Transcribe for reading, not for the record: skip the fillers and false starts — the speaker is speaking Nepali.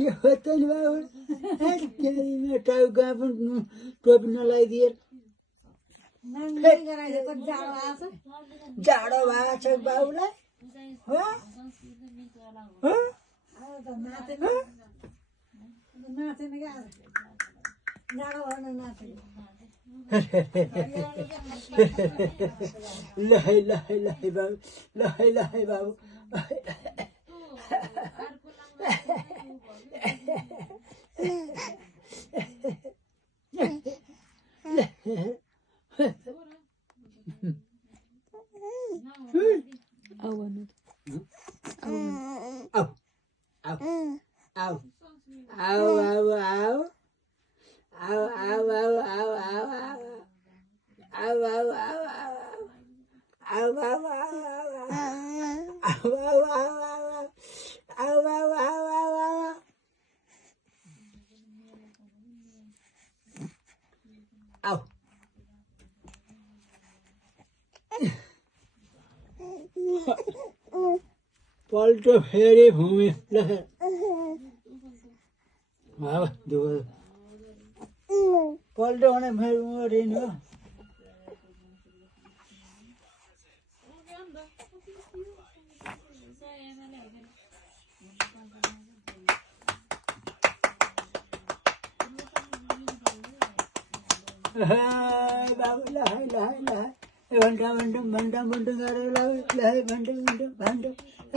के होता नि बाबु मैं टाउको टोपी नलाइदिए जाडो भएको छ बाबुलाई हो हो लहै बाबु पल्टो फेरि भूमि पल्टो भने फेरि हो बाबु लहै भन्टा गरेर लहै भन्टा लहै बाबु